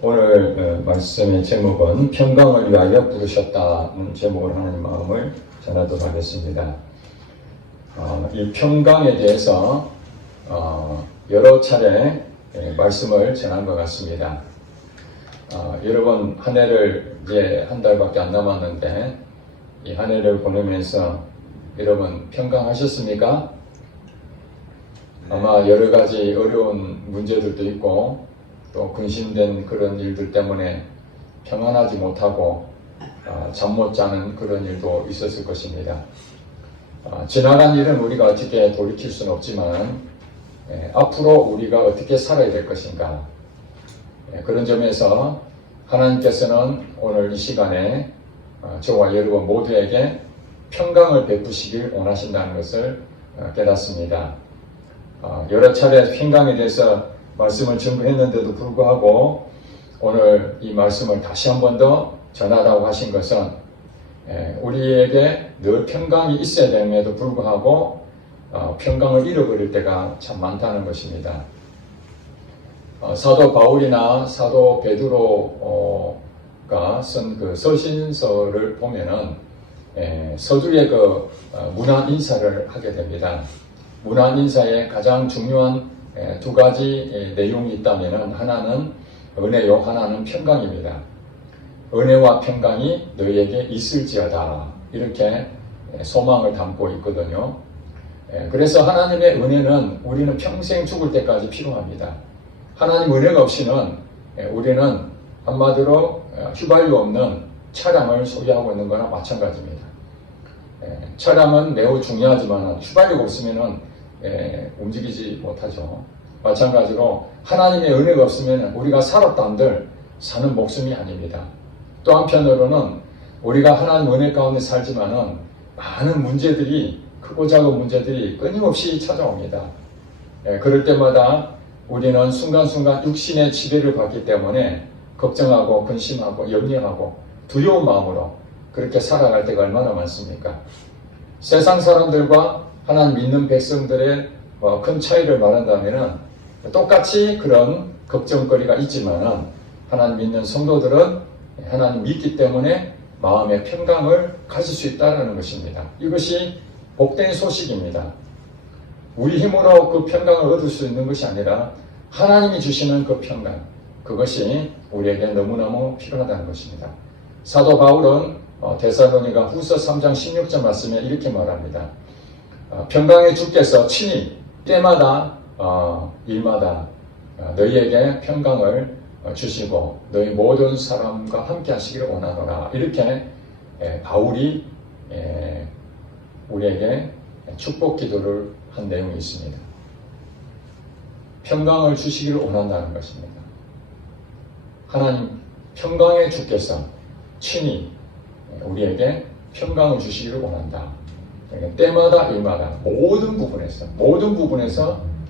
오늘 말씀의 제목은 평강을 위하여 부르셨다는 제목을 하는 마음을 전하도록 하겠습니다. 이 평강에 대해서 여러 차례 말씀을 전한 것 같습니다. 여러분 한 해를 이제 한 달밖에 안 남았는데 이 한 해를 보내면서 여러분 평강하셨습니까? 아마 여러 가지 어려운 문제들도 있고 또 근심된 그런 일들 때문에 평안하지 못하고 잠 못 자는 그런 일도 있었을 것입니다. 지나간 일은 우리가 어떻게 돌이킬 수는 없지만 앞으로 우리가 어떻게 살아야 될 것인가, 그런 점에서 하나님께서는 오늘 이 시간에 저와 여러분 모두에게 평강을 베푸시길 원하신다는 것을 깨닫습니다. 여러 차례 평강에 대해서 말씀을 전부했는데도 불구하고 오늘 이 말씀을 다시 한 번 더 전하라고 하신 것은 우리에게 늘 평강이 있어야 됨에도 불구하고 평강을 잃어버릴 때가 참 많다는 것입니다. 사도 바울이나 사도 베드로가 쓴 그 서신서를 보면은 서두에 그 문안 인사를 하게 됩니다. 문안 인사에 가장 중요한 두 가지 내용이 있다면 하나는 은혜요, 하나는 평강입니다. 은혜와 평강이 너희에게 있을지어다, 이렇게 소망을 담고 있거든요. 그래서 하나님의 은혜는 우리는 평생 죽을 때까지 필요합니다. 하나님 은혜가 없이는 우리는 한마디로 휘발유 없는 차량을 소유하고 있는 거나 마찬가지입니다. 차량은 매우 중요하지만 휘발유가 없으면 움직이지 못하죠. 마찬가지로 하나님의 은혜가 없으면 우리가 살았다 한들 사는 목숨이 아닙니다. 또 한편으로는 우리가 하나님 은혜 가운데 살지만은 많은 문제들이, 크고 작은 문제들이 끊임없이 찾아옵니다. 그럴 때마다 우리는 순간순간 육신의 지배를 받기 때문에 걱정하고 근심하고 염려하고 두려운 마음으로 그렇게 살아갈 때가 얼마나 많습니까? 세상 사람들과 하나님 믿는 백성들의 큰 차이를 말한다면 똑같이 그런 걱정거리가 있지만 하나님 믿는 성도들은 하나님 믿기 때문에 마음의 평강을 가질 수 있다는 것입니다. 이것이 복된 소식입니다. 우리 힘으로 그 평강을 얻을 수 있는 것이 아니라 하나님이 주시는 그 평강, 그것이 우리에게 너무너무 필요하다는 것입니다. 사도 바울은 데살로니가 후서 3장 16절 말씀에 이렇게 말합니다. 평강의 주께서 친히 때마다 일마다 너희에게 평강을 주시고 너희 모든 사람과 함께 하시기를 원하노라, 이렇게 바울이 우리에게 축복 기도를 한 내용이 있습니다. 평강을 주시기를 원한다는 것입니다. 하나님 평강의 주께서 친히 우리에게 평강을 주시기를 원한다. 그러니까 때마다 일마다 모든 부분에서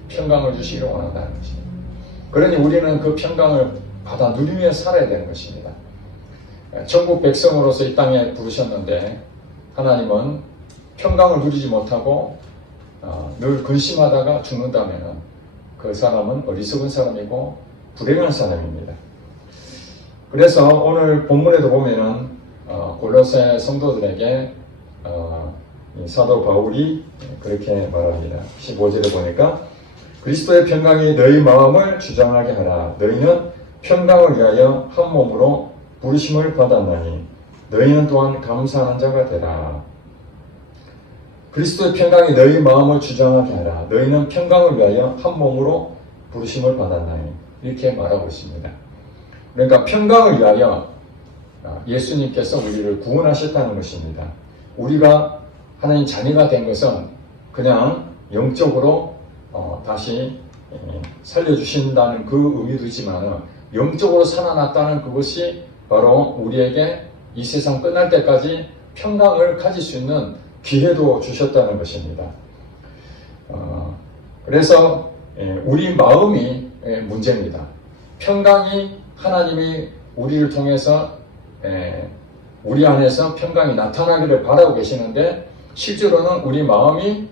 평강을 주시기를 원한다는 것입니다. 그러니 우리는 그 평강을 받아 누리며 살아야 되는 것입니다. 천국 백성으로서 이 땅에 부르셨는데 하나님은 평강을 누리지 못하고 늘 근심하다가 죽는다면 그 사람은 어리석은 사람이고 불행한 사람입니다. 그래서 오늘 본문에도 보면은 골로새 성도들에게 사도 바울이 그렇게 말합니다. 15절에 보니까 그리스도의 평강이 너희 마음을 주장하게 하라. 너희는 평강을 위하여 한 몸으로 부르심을 받았나니 너희는 또한 감사하는 자가 되라. 그리스도의 평강이 너희 마음을 주장하게 하라. 너희는 평강을 위하여 한 몸으로 부르심을 받았나니, 이렇게 말하고 있습니다. 그러니까 평강을 위하여 예수님께서 우리를 구원하셨다는 것입니다. 우리가 하나님 자녀가 된 것은 그냥 영적으로 다시 살려주신다는 그 의미도 있지만 영적으로 살아났다는 그것이 바로 우리에게 이 세상 끝날 때까지 평강을 가질 수 있는 기회도 주셨다는 것입니다. 그래서 우리 마음이 문제입니다. 평강이 하나님이 우리를 통해서 우리 안에서 평강이 나타나기를 바라고 계시는데 실제로는 우리 마음이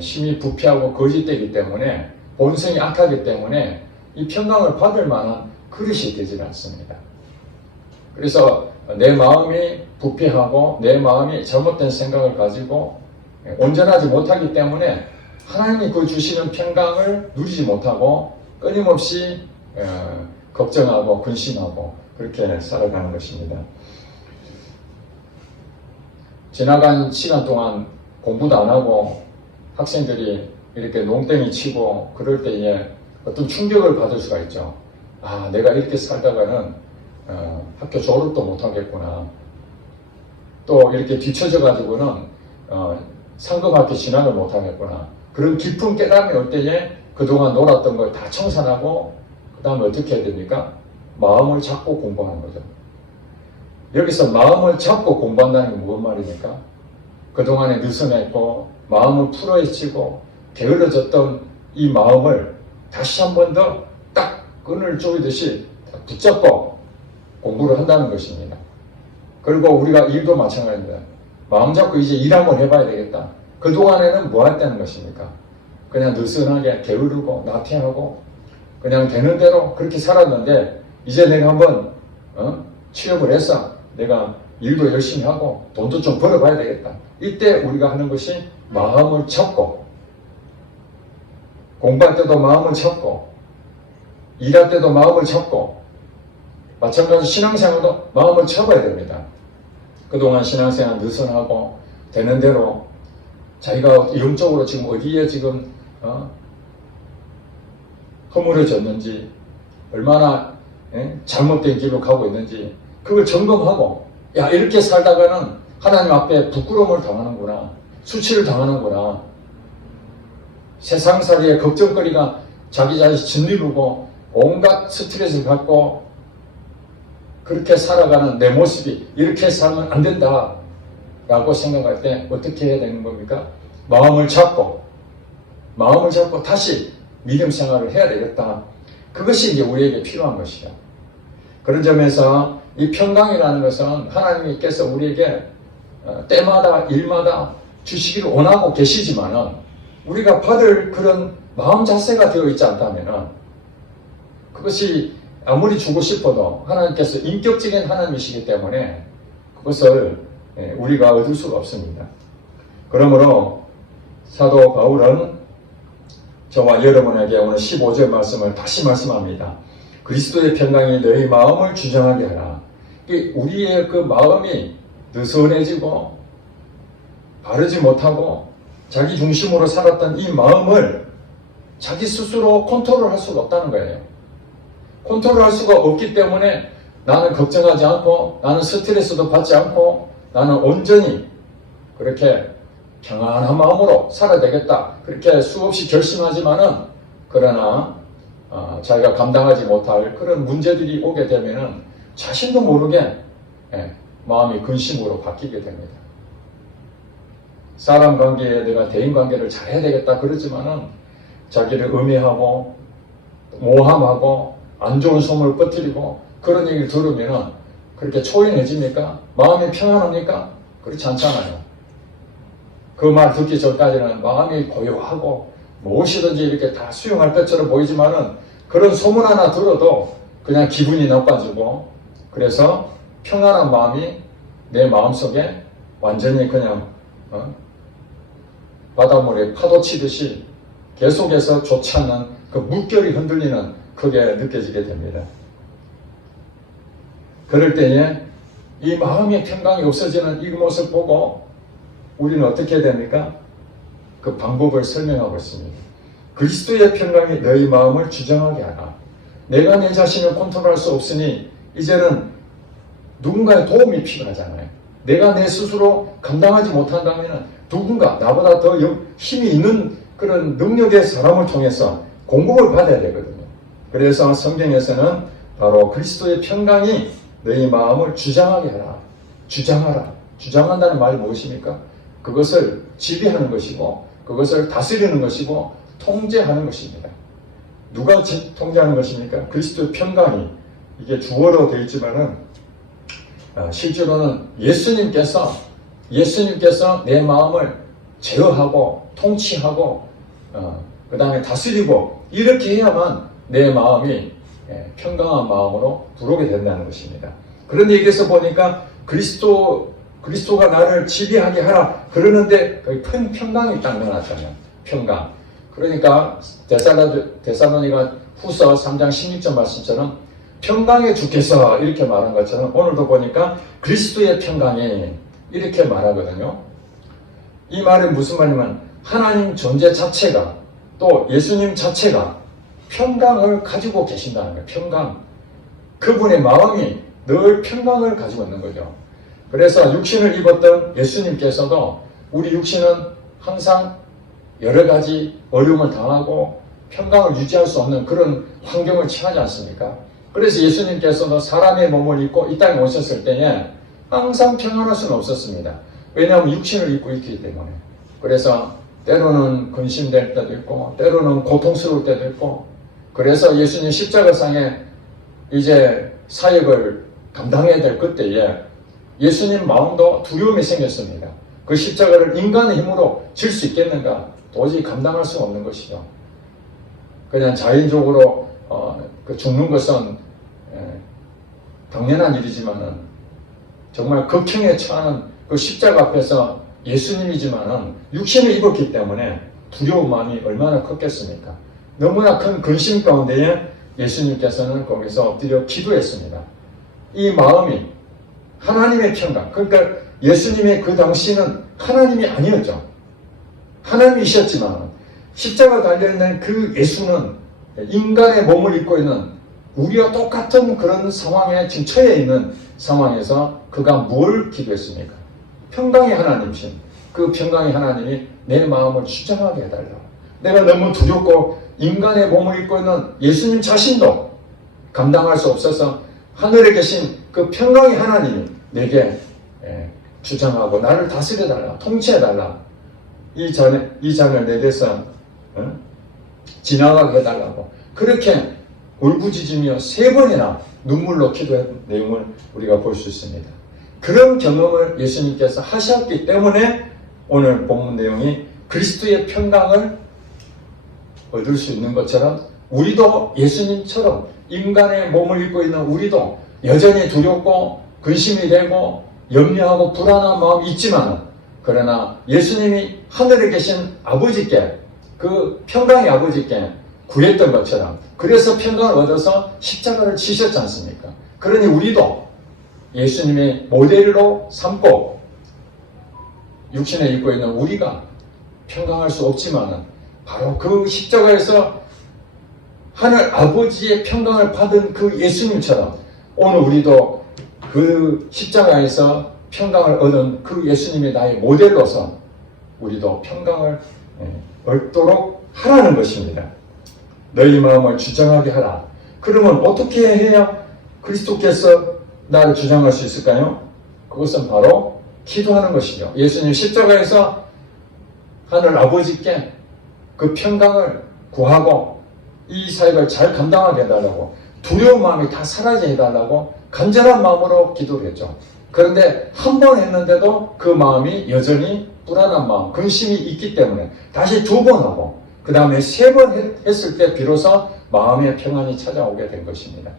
심히 부패하고 거짓되기 때문에 본성이 악하기 때문에 이 평강을 받을 만한 그릇이 되질 않습니다. 그래서 내 마음이 부패하고 내 마음이 잘못된 생각을 가지고 온전하지 못하기 때문에 하나님이 그 주시는 평강을 누리지 못하고 끊임없이 걱정하고 근심하고 그렇게 살아가는 것입니다. 지나간 시간 동안 공부도 안 하고 학생들이 이렇게 농땡이 치고 그럴 때에 어떤 충격을 받을 수가 있죠. 아, 내가 이렇게 살다가는 학교 졸업도 못하겠구나. 또 이렇게 뒤처져 가지고는 상급학교 진학을 못하겠구나. 그런 깊은 깨달음이 올 때에 그동안 놀았던 걸 다 청산하고 그 다음에 어떻게 해야 됩니까? 마음을 잡고 공부하는 거죠. 여기서 마음을 잡고 공부한다는 게 무슨 말입니까? 그동안에 느슨했고 마음을 풀어헤치고 게을러졌던 이 마음을 다시 한 번 더 딱 끈을 조이듯이 붙잡고 공부를 한다는 것입니다. 그리고 우리가 일도 마찬가지입니다. 마음 잡고 이제 일 한번 해봐야 되겠다. 그동안에는 뭐 했다는 것입니까? 그냥 느슨하게 게으르고 나태하고 그냥 되는 대로 그렇게 살았는데 이제 내가 한번 취업을 해서 내가 일도 열심히 하고 돈도 좀 벌어봐야 되겠다. 이때 우리가 하는 것이 마음을 잡고 공부할 때도 마음을 잡고 일할 때도 마음을 잡고 마찬가지로 신앙생활도 마음을 잡아야 됩니다. 그동안 신앙생활 느슨하고 되는 대로 자기가 영적으로 지금 어디에 지금 허물어졌는지 얼마나 잘못된 길로 가고 있는지 그걸 점검하고 야 이렇게 살다가는 하나님 앞에 부끄러움을 당하는구나 수치를 당하는구나 세상살이의 걱정거리가 자기 자신이 짓누르고 온갖 스트레스를 받고 그렇게 살아가는 내 모습이 이렇게 살면 안 된다 라고 생각할 때 어떻게 해야 되는 겁니까? 마음을 잡고 다시 믿음 생활을 해야 되겠다. 그것이 이제 우리에게 필요한 것이죠. 그런 점에서 이 평강이라는 것은 하나님께서 우리에게 때마다 일마다 주시기를 원하고 계시지만은 우리가 받을 그런 마음 자세가 되어 있지 않다면은 그것이 아무리 주고 싶어도 하나님께서 인격적인 하나님이시기 때문에 그것을 우리가 얻을 수가 없습니다. 그러므로 사도 바울은 저와 여러분에게 오늘 15절 말씀을 다시 말씀합니다. 그리스도의 평강이 너희 마음을 주장하게 하라. 우리의 그 마음이 느슨해지고 바르지 못하고 자기 중심으로 살았던 이 마음을 자기 스스로 컨트롤할 수가 없다는 거예요. 컨트롤할 수가 없기 때문에 나는 걱정하지 않고 나는 스트레스도 받지 않고 나는 온전히 그렇게 평안한 마음으로 살아야 되겠다. 그렇게 수없이 결심하지만은 그러나 자기가 감당하지 못할 그런 문제들이 오게 되면은 자신도 모르게 마음이 근심으로 바뀌게 됩니다. 사람 관계에 내가 대인 관계를 잘해야 되겠다 그러지만은 자기를 음해하고 모함하고 안 좋은 소문을 퍼뜨리고 그런 얘기를 들으면은 그렇게 초인해집니까? 마음이 평안합니까? 그렇지 않잖아요. 그 말 듣기 전까지는 마음이 고요하고 무엇이든지 이렇게 다 수용할 것처럼 보이지만은 그런 소문 하나 들어도 그냥 기분이 나빠지고 그래서 평안한 마음이 내 마음속에 완전히 그냥 바닷물에 파도 치듯이 계속해서 좋지 않는 그 물결이 흔들리는 그게 느껴지게 됩니다. 그럴 때에 이 마음의 평강이 없어지는 이 모습 보고 우리는 어떻게 해야 됩니까? 그 방법을 설명하고 있습니다. 그리스도의 평강이 너희 마음을 주장하게 하라. 내가 내 자신을 컨트롤할 수 없으니 이제는 누군가의 도움이 필요하잖아요. 내가 내 스스로 감당하지 못한다면 누군가 나보다 더 힘이 있는 그런 능력의 사람을 통해서 공급을 받아야 되거든요. 그래서 성경에서는 바로 그리스도의 평강이 너희 마음을 주장하게 하라. 주장하라. 주장한다는 말이 무엇입니까? 그것을 지배하는 것이고 그것을 다스리는 것이고 통제하는 것입니다. 누가 통제하는 것입니까? 그리스도의 평강이 이게 주어로 되어 있지만은 실제로는 예수님께서 내 마음을 제어하고 통치하고 그 다음에 다스리고 이렇게 해야만 내 마음이 평강한 마음으로 들어오게 된다는 것입니다. 그런 얘기에서 보니까 그리스도가 나를 지배하게 하라 그러는데 거의 평강이 딱 나왔잖아요. 평강. 그러니까 데살로니가 후서 3장 16절 말씀처럼 평강의 주께서 이렇게 말한 것처럼 오늘도 보니까 그리스도의 평강이 이렇게 말하거든요. 이 말은 무슨 말이냐면 하나님 존재 자체가 또 예수님 자체가 평강을 가지고 계신다는 거예요. 평강. 그분의 마음이 늘 평강을 가지고 있는 거죠. 그래서 육신을 입었던 예수님께서도 우리 육신은 항상 여러 가지 어려움을 당하고 평강을 유지할 수 없는 그런 환경을 처하지 않습니까? 그래서 예수님께서도 사람의 몸을 입고 이 땅에 오셨을 때에 항상 평안할 수는 없었습니다. 왜냐하면 육신을 입고 있기 때문에. 그래서 때로는 근심될 때도 있고 때로는 고통스러울 때도 있고 그래서 예수님 십자가상에 이제 사역을 감당해야 될 그때에 예수님 마음도 두려움이 생겼습니다. 그 십자가를 인간의 힘으로 질 수 있겠는가? 도저히 감당할 수 없는 것이죠. 그냥 자연적으로 죽는 것은 당연한 일이지만은 정말 극형에 처하는 그 십자가 앞에서 예수님이지만은 육신을 입었기 때문에 두려운 마음이 얼마나 컸겠습니까? 너무나 큰 근심 가운데에 예수님께서는 거기서 엎드려 기도했습니다. 이 마음이 하나님의 평강, 그러니까 예수님의 그 당시는 하나님이 아니었죠. 하나님이셨지만 십자가 달려있는 그 예수는 인간의 몸을 입고 있는 우리와 똑같은 그런 상황에 지금 처해 있는 상황에서 그가 뭘 기도했습니까? 평강의 하나님이신 그 평강의 하나님이 내 마음을 주장하게 해달라고. 내가 너무 두렵고 인간의 몸을 입고 있는 예수님 자신도 감당할 수 없어서 하늘에 계신 그 평강의 하나님이 내게 주장하고 나를 다스려달라, 통치해달라. 이 잔을 내게서 지나가게 해달라고 그렇게 울부짖으며 3번이나 눈물로 기도한 내용을 우리가 볼 수 있습니다. 그런 경험을 예수님께서 하셨기 때문에 오늘 본문 내용이 그리스도의 평강을 얻을 수 있는 것처럼 우리도 예수님처럼 인간의 몸을 입고 있는 우리도 여전히 두렵고 근심이 되고 염려하고 불안한 마음이 있지만 그러나 예수님이 하늘에 계신 아버지께 그 평강의 아버지께 구했던 것처럼 그래서 평강을 얻어서 십자가를 지셨지 않습니까? 그러니 우리도 예수님의 모델로 삼고 육신에 입고 있는 우리가 평강할 수 없지만 바로 그 십자가에서 하늘 아버지의 평강을 받은 그 예수님처럼 오늘 우리도 그 십자가에서 평강을 얻은 그 예수님이 나의 모델로서 우리도 평강을 얻도록 하라는 것입니다. 너희 마음을 주장하게 하라. 그러면 어떻게 해야 그리스도께서 나를 주장할 수 있을까요? 그것은 바로 기도하는 것이죠. 예수님 십자가에서 하늘 아버지께 그 평강을 구하고 이 사역을 잘 감당하게 해달라고 두려운 마음이 다 사라지게 해달라고 간절한 마음으로 기도를 했죠. 그런데 한 번 했는데도 그 마음이 여전히 불안한 마음, 근심이 있기 때문에 다시 2번 하고 그 다음에 3번 했을 때 비로소 마음의 평안이 찾아오게 된 것입니다.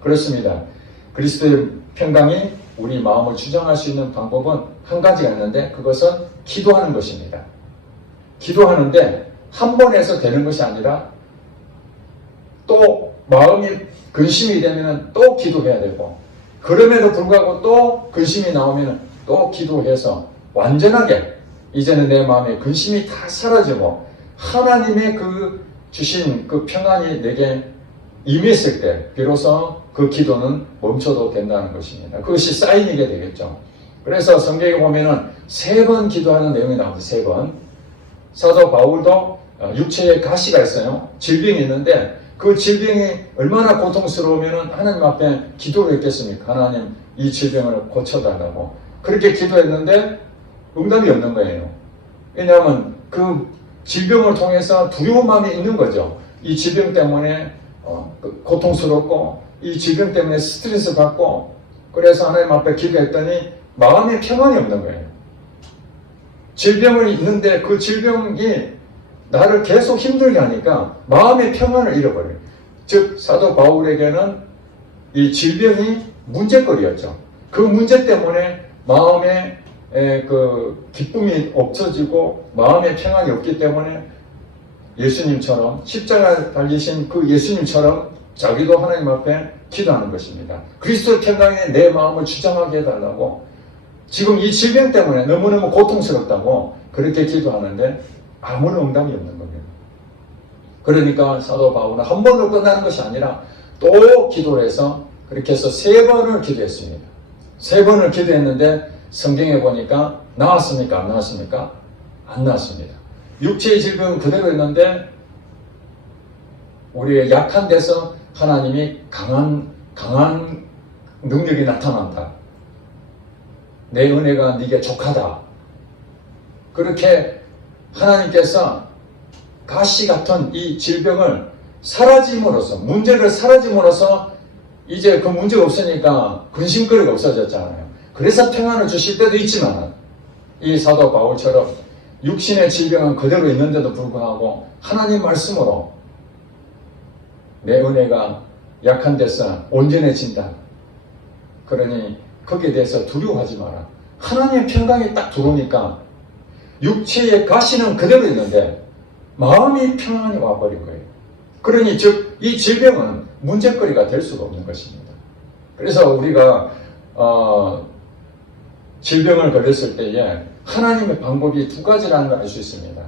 그렇습니다. 그리스도의 평강이 우리 마음을 주장할 수 있는 방법은 한 가지가 있는데 그것은 기도하는 것입니다. 기도하는데 한 번 해서 되는 것이 아니라 또 마음이 근심이 되면 또 기도해야 되고 그럼에도 불구하고 또 근심이 나오면 또 기도해서 완전하게 이제는 내 마음에 근심이 다 사라지고 하나님의 그 주신 그 평안이 내게 임했을 때 비로소 그 기도는 멈춰도 된다는 것입니다. 그것이 사인이게 되겠죠. 그래서 성경에 보면은 3번 기도하는 내용이 나옵니다. 3번. 사도 바울도 육체에 가시가 있어요. 질병이 있는데 그 질병이 얼마나 고통스러우면 하나님 앞에 기도를 했겠습니까? 하나님 이 질병을 고쳐달라고. 그렇게 기도했는데 응답이 없는 거예요. 왜냐하면 그 질병을 통해서 두려운 마음이 있는 거죠. 이 질병 때문에 고통스럽고 이 질병 때문에 스트레스 받고 그래서 하나님 앞에 기도했더니 마음에 평안이 없는 거예요. 질병이 있는데 그 질병이 나를 계속 힘들게 하니까 마음의 평안을 잃어버려요. 즉 사도 바울에게는 이 질병이 문제거리였죠. 그 문제 때문에 마음에 그 기쁨이 없어지고 마음의 평안이 없기 때문에 예수님처럼 십자가 달리신 그 예수님처럼 자기도 하나님 앞에 기도하는 것입니다. 그리스도의 평강에 내 마음을 주장하게 해달라고, 지금 이 질병 때문에 너무너무 고통스럽다고 그렇게 기도하는데 아무런 응답이 없는 겁니다. 그러니까 사도 바울은 한 번으로 끝나는 것이 아니라 또 기도를 해서 그렇게 해서 3번을 기도했습니다. 3번을 기도했는데 성경에 보니까 나았습니까? 안 나았습니까? 안 나았습니다. 육체의 질병은 그대로 있는데 우리의 약한 데서 하나님이 강한 능력이 나타난다. 내 은혜가 네게 족하다. 그렇게 하나님께서 가시 같은 이 질병을 사라짐으로써, 문제를 사라짐으로써 이제 그 문제가 없으니까 근심거리가 없어졌잖아요. 그래서 평안을 주실 때도 있지만 이 사도 바울처럼 육신의 질병은 그대로 있는데도 불구하고 하나님 말씀으로 내 은혜가 약한 데서 온전해진다. 그러니 거기에 대해서 두려워하지 마라. 하나님의 평강이 딱 들어오니까 육체의 가시는 그대로 있는데 마음이 평안이 와버린 거예요. 그러니 즉 이 질병은 문제거리가 될 수가 없는 것입니다. 그래서 우리가 질병을 걸렸을 때에 하나님의 방법이 2가지라는 걸 알 수 있습니다.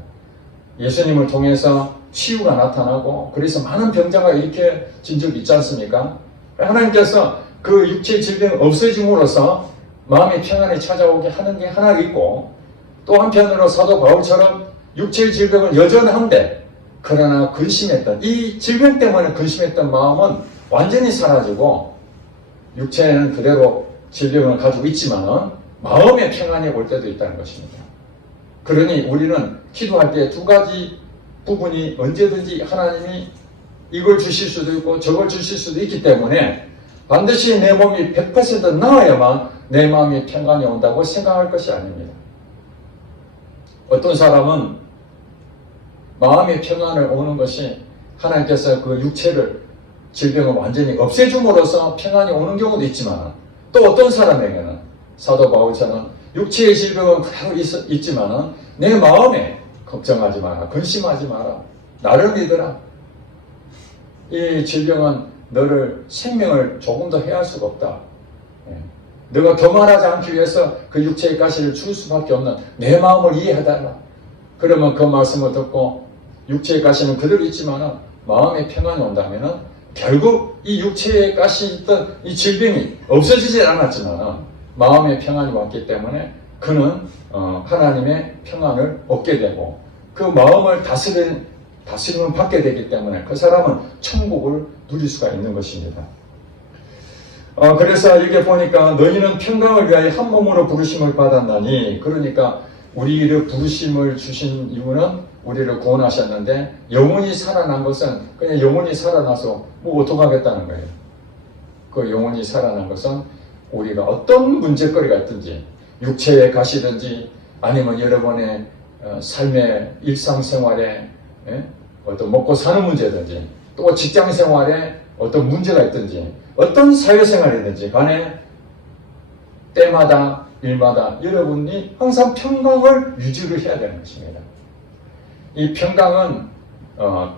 예수님을 통해서 치유가 나타나고 그래서 많은 병자가 이렇게 진 적이 있지 않습니까? 하나님께서 그 육체의 질병을 없애줌으로써 마음의 평안이 찾아오게 하는 게 하나 있고, 또 한편으로 사도 바울처럼 육체의 질병은 여전한데 그러나 근심했던, 이 질병 때문에 근심했던 마음은 완전히 사라지고 육체는 그대로 질병을 가지고 있지만 마음의 평안이 올 때도 있다는 것입니다. 그러니 우리는 기도할 때 2가지 부분이 언제든지 하나님이 이걸 주실 수도 있고 저걸 주실 수도 있기 때문에 반드시 내 몸이 100% 나아야만 내 마음이 평안이 온다고 생각할 것이 아닙니다. 어떤 사람은 마음의 평안을 오는 것이 하나님께서 그 육체를, 질병을 완전히 없애줌으로써 평안이 오는 경우도 있지만, 또 어떤 사람에게는 사도 바울처럼 육체의 질병은 그대로 있지만 내 마음에 걱정하지 마라, 근심하지 마라, 나를 믿으라. 이 질병은 너를 생명을 조금 더 해할 수가 없다. 너가 교만하지 않기 위해서 그 육체의 가시를 줄 수밖에 없는 내 마음을 이해해달라. 그러면 그 말씀을 듣고 육체의 가시는 그대로 있지만 마음의 평안이 온다면 결국 이 육체의 가시 있던 이 질병이 없어지지 않았지만 마음의 평안이 왔기 때문에 그는 하나님의 평안을 얻게 되고 그 마음을 다스림을 받게 되기 때문에 그 사람은 천국을 누릴 수가 있는 것입니다. 그래서 이게 보니까 너희는 평강을 위하여 한 몸으로 부르심을 받았나니, 그러니까 우리를 부르심을 주신 이유는 우리를 구원하셨는데 영혼이 살아난 것은 그냥 영혼이 살아나서 뭐 어떡하겠다는 거예요. 그 영혼이 살아난 것은 우리가 어떤 문제거리가 있든지, 육체에 가시든지 아니면 여러분의 삶의 일상생활에 어떤 먹고 사는 문제든지, 또 직장생활에 어떤 문제가 있든지, 어떤 사회생활이든지 간에 때마다 일마다 여러분이 항상 평강을 유지를 해야 되는 것입니다. 이 평강은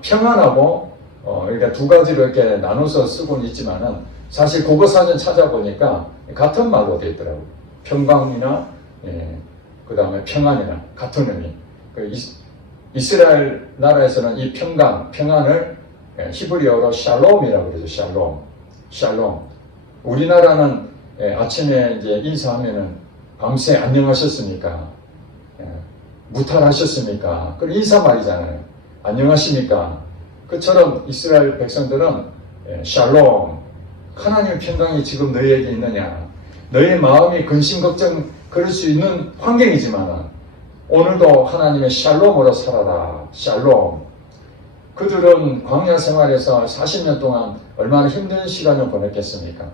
평안하고 그러니까 2가지로 이렇게 나눠서 쓰고는 있지만은 사실 국어사전 찾아보니까 같은 말로 되어 있더라고요. 평강이나 그 다음에 평안이나 같은 의미. 이스라엘 나라에서는 이 평안을 히브리어로 샬롬이라고 그러죠. 샬롬. 우리나라는 아침에 이제 인사하면은 밤새 안녕하셨습니까? 무탈하셨습니까? 그런 인사말이잖아요. 안녕하십니까? 그처럼 이스라엘 백성들은 샬롬, 하나님의 평강이 지금 너희에게 있느냐? 너의 마음이 근심 걱정 그럴 수 있는 환경이지만 오늘도 하나님의 샬롬으로 살아라. 샬롬. 그들은 광야 생활에서 40년 동안 얼마나 힘든 시간을 보냈겠습니까?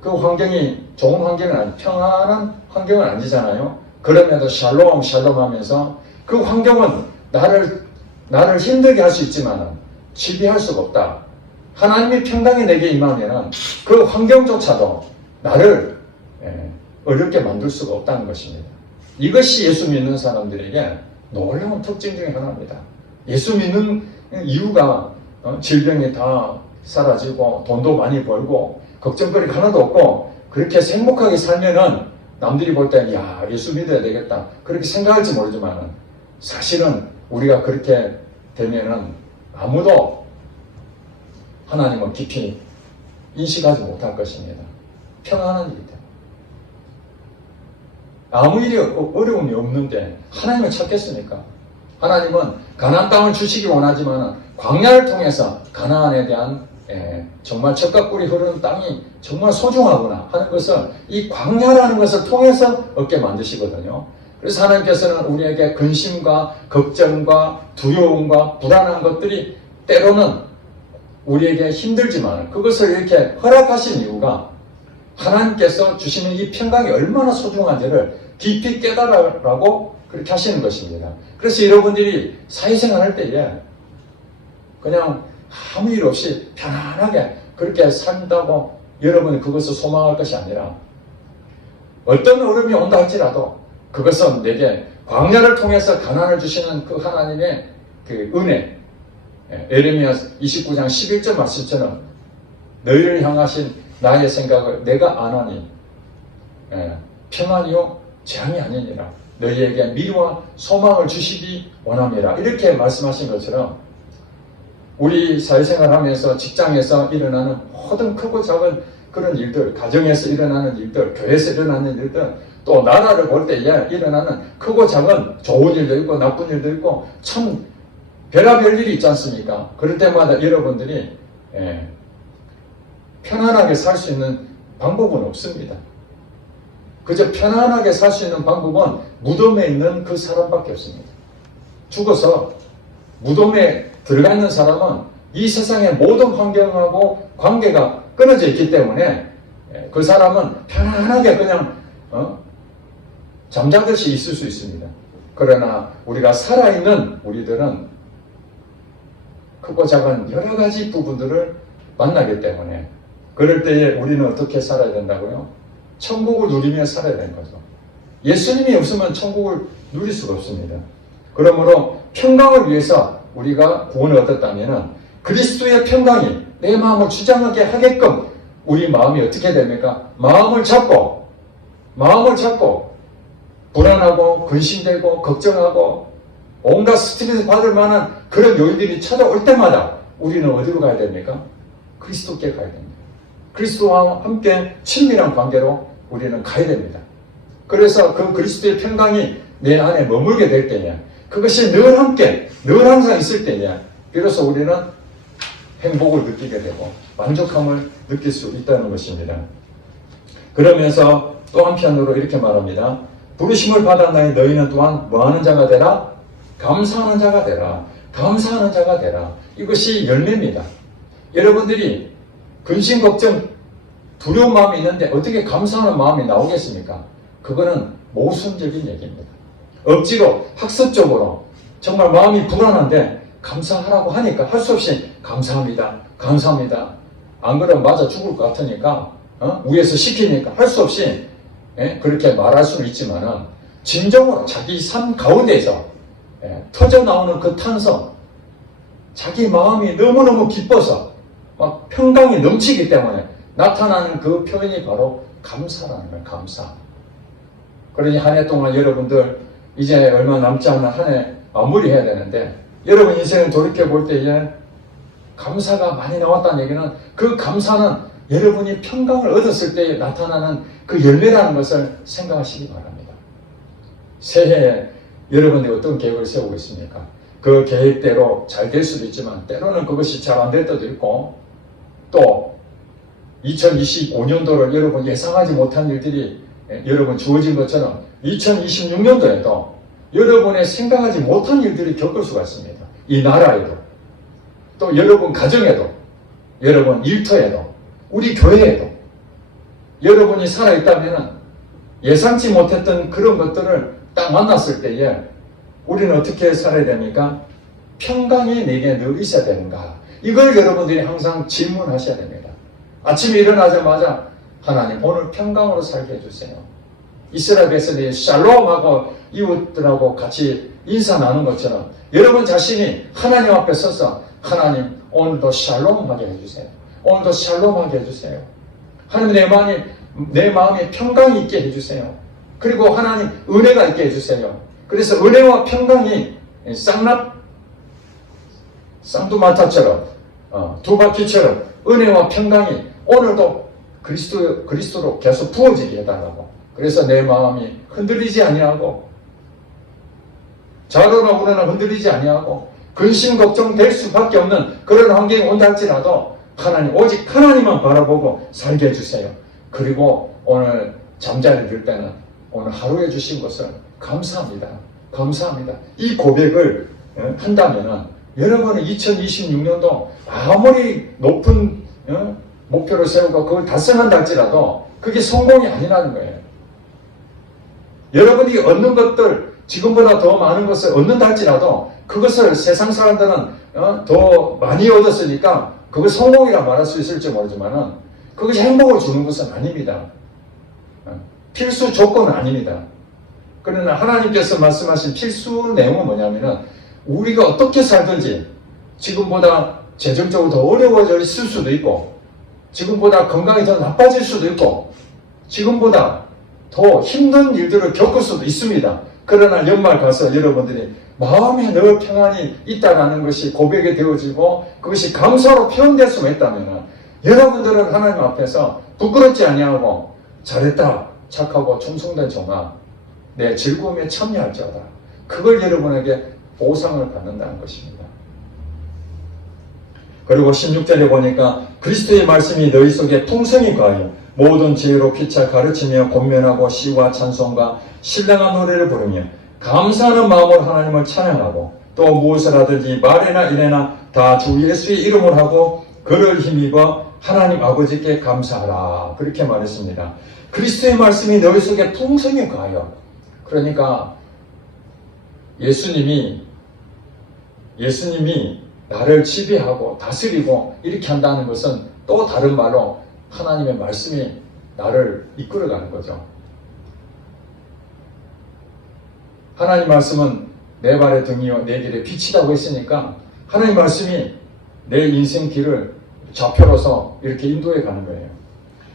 그 환경이 좋은 환경은 평안한 환경은 아니잖아요. 그럼에도 샬롬 하면서 그 환경은 나를 힘들게 할 수 있지만 지배할 수가 없다. 하나님의 평강이 내게 임하면 그 환경조차도 나를 어렵게 만들 수가 없다는 것입니다. 이것이 예수 믿는 사람들에게 놀라운 특징 중에 하나입니다. 예수 믿는 이유가 질병이 다 사라지고 돈도 많이 벌고 걱정거리가 하나도 없고 그렇게 행복하게 살면은 남들이 볼 때 야, 예수 믿어야 되겠다 그렇게 생각할지 모르지만 사실은 우리가 그렇게 되면은 아무도 하나님을 깊이 인식하지 못할 것입니다. 평안한 일이다. 아무 일이 어려움이 없는데 하나님을 찾겠습니까? 하나님은 가나안 땅을 주시기 원하지만 광야를 통해서 가나안에 대한 정말 젖과 꿀이 흐르는 땅이 정말 소중하구나 하는 것을 이 광야라는 것을 통해서 얻게 만드시거든요. 그래서 하나님께서는 우리에게 근심과 걱정과 두려움과 불안한 것들이 때로는 우리에게 힘들지만 그것을 이렇게 허락하신 이유가 하나님께서 주시는 이 평강이 얼마나 소중한지를 깊이 깨달으라고 그렇게 하시는 것입니다. 그래서 여러분들이 사회생활 할 때에 그냥 아무 일 없이 편안하게 그렇게 산다고 여러분이 그것을 소망할 것이 아니라 어떤 어려움이 온다 할지라도 그것은 내게 광야를 통해서 가난을 주시는 그 하나님의 그 은혜, 에레미야 29장 11절 말씀처럼 너희를 향하신 나의 생각을 내가 아나니 평안이요 재앙이 아니니라 너희에게 미래와 소망을 주시기 원함이라 이렇게 말씀하신 것처럼 우리 사회생활하면서 직장에서 일어나는 모든 크고 작은 그런 일들, 가정에서 일어나는 일들, 교회에서 일어나는 일들, 또 나라를 볼 때에 일어나는 크고 작은 좋은 일도 있고 나쁜 일도 있고 참 별의별 일이 있지 않습니까? 그럴 때마다 여러분들이 편안하게 살 수 있는 방법은 없습니다. 그저 편안하게 살 수 있는 방법은 무덤에 있는 그 사람밖에 없습니다. 죽어서 무덤에 들어가 있는 사람은 이 세상의 모든 환경하고 관계가 끊어져 있기 때문에 그 사람은 편안하게 그냥 잠자듯이 있을 수 있습니다. 그러나 우리가 살아있는 우리들은 크고 작은 여러 가지 부분들을 만나기 때문에 그럴 때에 우리는 어떻게 살아야 된다고요? 천국을 누리며 살아야 되는 거죠. 예수님이 없으면 천국을 누릴 수가 없습니다. 그러므로 평강을 위해서 우리가 구원을 얻었다면 그리스도의 평강이 내 마음을 주장하게 하게끔 우리 마음이 어떻게 됩니까? 마음을 잡고 불안하고 근심되고 걱정하고 온갖 스트레스 받을 만한 그런 요인들이 찾아올 때마다 우리는 어디로 가야 됩니까? 그리스도께 가야 됩니다. 그리스도와 함께 친밀한 관계로 우리는 가야 됩니다. 그래서 그 그리스도의 평강이 내 안에 머물게 될 때에 그것이 늘 함께, 늘 항상 있을 때에 비로소 우리는 행복을 느끼게 되고 만족함을 느낄 수 있다는 것입니다. 그러면서 또 한편으로 이렇게 말합니다. 부르심을 받았나니 너희는 또한 뭐하는 자가 되라? 감사하는 자가 되라. 감사하는 자가 되라. 이것이 열매입니다. 여러분들이 근심, 걱정, 두려운 마음이 있는데 어떻게 감사하는 마음이 나오겠습니까? 그거는 모순적인 얘기입니다. 억지로 학습적으로 정말 마음이 불안한데 감사하라고 하니까 할 수 없이 감사합니다. 감사합니다. 안 그러면 맞아 죽을 것 같으니까 위에서 시키니까 할 수 없이 그렇게 말할 수는 있지만 진정으로 자기 삶 가운데에서 터져 나오는 그 탄성 자기 마음이 너무너무 기뻐서 막 평강이 넘치기 때문에 나타나는 그 표현이 바로 감사라는 거예요. 감사. 그러니 한 해 동안 여러분들 이제 얼마 남지 않은 한 해 마무리해야 되는데 여러분 인생을 돌이켜볼 때에 감사가 많이 나왔다는 얘기는 그 감사는 여러분이 평강을 얻었을 때 나타나는 그 열매라는 것을 생각하시기 바랍니다. 새해에 여러분들이 어떤 계획을 세우고 있습니까? 그 계획대로 잘 될 수도 있지만 때로는 그것이 잘 안 될 때도 있고 또 2025년도를 여러분 예상하지 못한 일들이 여러분 주어진 것처럼 2026년도에도 여러분의 생각하지 못한 일들이 겪을 수가 있습니다. 이 나라에도 또 여러분 가정에도 여러분 일터에도 우리 교회에도 여러분이 살아있다면 예상치 못했던 그런 것들을 딱 만났을 때에 우리는 어떻게 살아야 됩니까? 평강이 내게 늘 있어야 되는가? 이걸 여러분들이 항상 질문하셔야 됩니다. 아침에 일어나자마자 하나님 오늘 평강으로 살게 해주세요. 이스라엘 백성들이 샬롬하고 이웃들하고 같이 인사 나눈 것처럼 여러분 자신이 하나님 앞에 서서 하나님 오늘도 샬롬하게 해주세요. 오늘도 샬롬하게 해주세요. 하나님 내 마음에 평강이 있게 해주세요. 그리고 하나님 은혜가 있게 해주세요. 그래서 은혜와 평강이 쌍두마타처럼 두 바퀴처럼 은혜와 평강이 오늘도 그리스도로 계속 부어지게 해달라고. 그래서 내 마음이 흔들리지 아니하고 좌로나 우로나 흔들리지 아니하고 근심 걱정될 수밖에 없는 그런 환경이 온다 할지라도 하나님 오직 하나님만 바라보고 살게 해주세요. 그리고 오늘 잠자리 들 때는 오늘 하루에 주신 것을 감사합니다. 감사합니다. 이 고백을 한다면 여러분은 2026년도 아무리 높은 목표를 세우고 그걸 달성한다 할지라도 그게 성공이 아니라는 거예요. 여러분이 얻는 것들 지금보다 더 많은 것을 얻는다 할지라도 그것을 세상 사람들은 더 많이 얻었으니까 그걸 성공이라 말할 수 있을지 모르지만은 그것이 행복을 주는 것은 아닙니다. 필수 조건은 아닙니다. 그러나 하나님께서 말씀하신 필수 내용은 뭐냐면은 우리가 어떻게 살든지 지금보다 재정적으로 더 어려워져 있을 수도 있고 지금보다 건강이 더 나빠질 수도 있고 지금보다 더 힘든 일들을 겪을 수도 있습니다. 그러나 연말 가서 여러분들이 마음에 늘 평안이 있다는 것이 고백이 되어지고 그것이 감사로 표현될 수가 있다면 여러분들은 하나님 앞에서 부끄럽지 아니하고 잘했다 착하고 충성된 종아 내 즐거움에 참여할지어다. 그걸 여러분에게 보상을 받는다는 것입니다. 그리고 16절에 보니까 그리스도의 말씀이 너희 속에 풍성히 거하여 모든 지혜로 피차 가르치며 권면하고 시와 찬송과 신령한 노래를 부르며 감사하는 마음으로 하나님을 찬양하고 또 무엇을 하든지 말이나 일에나 다 주 예수의 이름을 하고 그를 힘입어 하나님 아버지께 감사하라. 그렇게 말했습니다. 그리스도의 말씀이 너희 속에 풍성히 거하여 그러니까 예수님이 나를 지배하고 다스리고 이렇게 한다는 것은 또 다른 말로 하나님의 말씀이 나를 이끌어가는 거죠. 하나님 말씀은 내 발의 등이요 내 길의 빛이라고 했으니까 하나님 말씀이 내 인생 길을 좌표로서 이렇게 인도해 가는 거예요.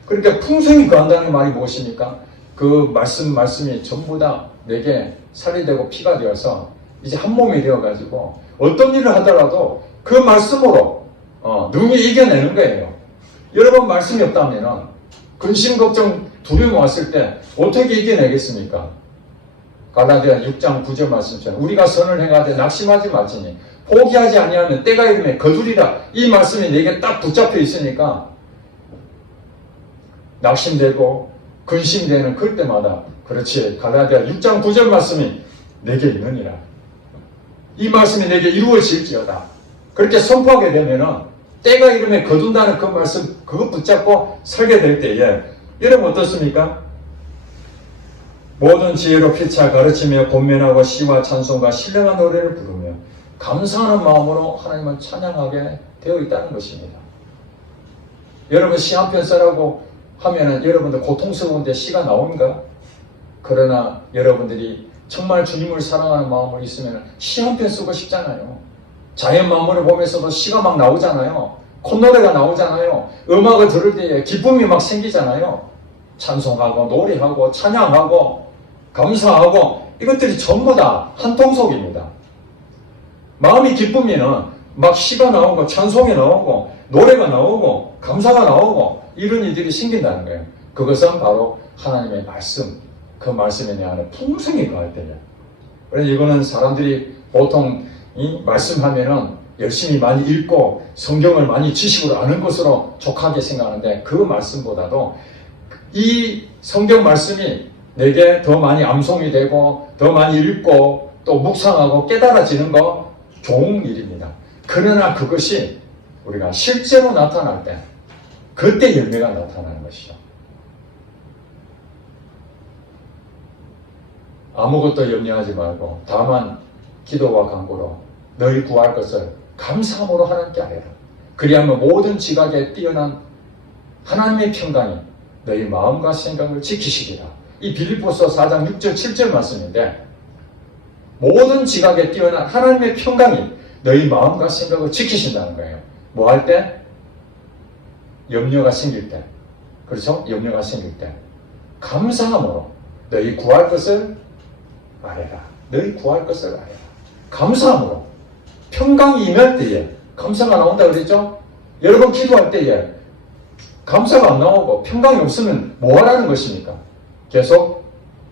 그러니까 풍성히 거한다는 말이 무엇입니까? 그 말씀이 전부 다 내게 살이 되고 피가 되어서 이제 한 몸이 되어가지고 어떤 일을 하더라도 그 말씀으로 능히 이겨내는 거예요. 여러분 말씀이 없다면 근심 걱정 두려움 왔을 때 어떻게 이겨내겠습니까? 갈라디아 6장 9절 말씀처럼 우리가 선을 행하되 낙심하지 말지니 포기하지 아니하면 때가 이르매 거두리라. 이 말씀이 내게 딱 붙잡혀 있으니까 낙심되고 근심되는 그때마다 그렇지 갈라디아 6장 9절 말씀이 내게 있느니라. 이 말씀이 내게 이루어질지어다. 그렇게 선포하게 되면은 때가 이름에 거둔다는 그 말씀 그거 붙잡고 살게 될 때에 여러분 어떻습니까? 모든 지혜로 피차 가르치며 권면하고 시와 찬송과 신령한 노래를 부르며 감사하는 마음으로 하나님을 찬양하게 되어 있다는 것입니다. 여러분 시 한 편 쓰라고 하면은 여러분들 고통스러운데 시가 나옵니까? 그러나 여러분들이 정말 주님을 사랑하는 마음으로 있으면 시 한 편 쓰고 싶잖아요. 자연 만물을 보면서도 시가 막 나오잖아요. 콧노래가 나오잖아요. 음악을 들을 때에 기쁨이 막 생기잖아요. 찬송하고 노래하고 찬양하고 감사하고 이것들이 전부 다 한 통속입니다. 마음이 기쁘면은 막 시가 나오고 찬송이 나오고 노래가 나오고 감사가 나오고 이런 일들이 생긴다는 거예요. 그것은 바로 하나님의 말씀, 그 말씀이 내 안에 풍성히 거할 때예요. 그래서 이거는 사람들이 보통 이 말씀하면은 열심히 많이 읽고 성경을 많이 지식으로 아는 것으로 족하게 생각하는데 그 말씀보다도 이 성경 말씀이 내게 더 많이 암송이 되고 더 많이 읽고 또 묵상하고 깨달아지는 거 좋은 일입니다. 그러나 그것이 우리가 실제로 나타날 때 그때 열매가 나타나는 것이죠. 아무것도 염려하지 말고 다만 기도와 간구로 너희 구할 것을 감사함으로 하나님께 아뢰라. 그리하면 모든 지각에 뛰어난 하나님의 평강이 너희 마음과 생각을 지키시리라. 이 빌립보서 4장 6절 7절 말씀인데 모든 지각에 뛰어난 하나님의 평강이 너희 마음과 생각을 지키신다는 거예요. 뭐 할 때? 염려가 생길 때. 그렇죠? 염려가 생길 때. 감사함으로 너희 구할 것을 아뢰라. 너희 구할 것을 아뢰라. 감사함으로. 평강이 임할 때에 감사가 나온다 그랬죠? 여러분 기도할 때에 감사가 안 나오고 평강이 없으면 뭐 하라는 것입니까? 계속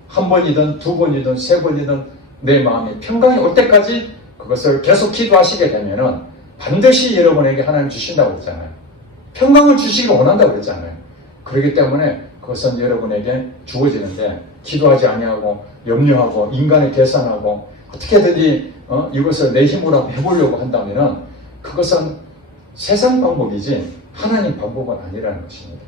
한 번이든 두 번이든 세 번이든 내 마음에 평강이 올 때까지 그것을 계속 기도하시게 되면은 반드시 여러분에게 하나님 주신다고 그랬잖아요. 평강을 주시기를 원한다고 그랬잖아요. 그렇기 때문에 그것은 여러분에게 주어지는데 기도하지 아니하고 염려하고 인간의 계산하고 어떻게든지 이것을 내 힘으로 해보려고 한다면은 그것은 세상 방법이지 하나님 방법은 아니라는 것입니다.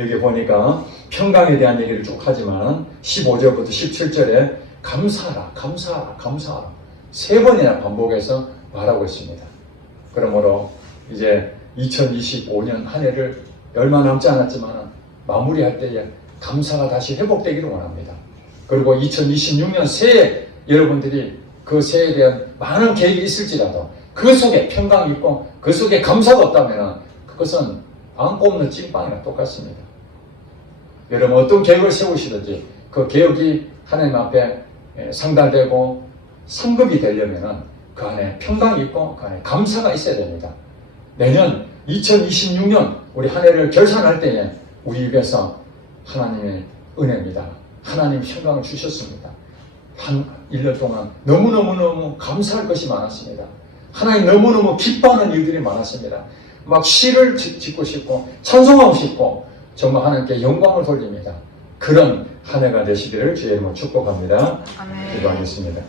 여기 보니까 평강에 대한 얘기를 쭉 하지만 15절부터 17절에 감사하라, 감사하라, 감사하라 세 번이나 반복해서 말하고 있습니다. 그러므로 이제 2025년 한 해를 얼마 남지 않았지만 마무리할 때에 감사가 다시 회복되기를 원합니다. 그리고 2026년 새해 여러분들이 그 새해에 대한 많은 계획이 있을지라도 그 속에 평강이 있고 그 속에 감사가 없다면 그것은 안 꼽는 찐빵이랑 똑같습니다. 여러분 어떤 계획을 세우시든지 그 계획이 하나님 앞에 상달되고 상급이 되려면 그 안에 평강이 있고 그 안에 감사가 있어야 됩니다. 내년 2026년 우리 한 해를 결산할 때에 우리 입에서 하나님의 은혜입니다. 하나님 평강을 주셨습니다. 한 1년 동안 너무너무 감사할 것이 많았습니다. 하나님 너무너무 기뻐하는 일들이 많았습니다. 막 시를 짓고 싶고 찬송하고 싶고 정말 하나님께 영광을 돌립니다. 그런 한 해가 되시기를 주의 이름으로 축복합니다. 아멘. 기도하겠습니다.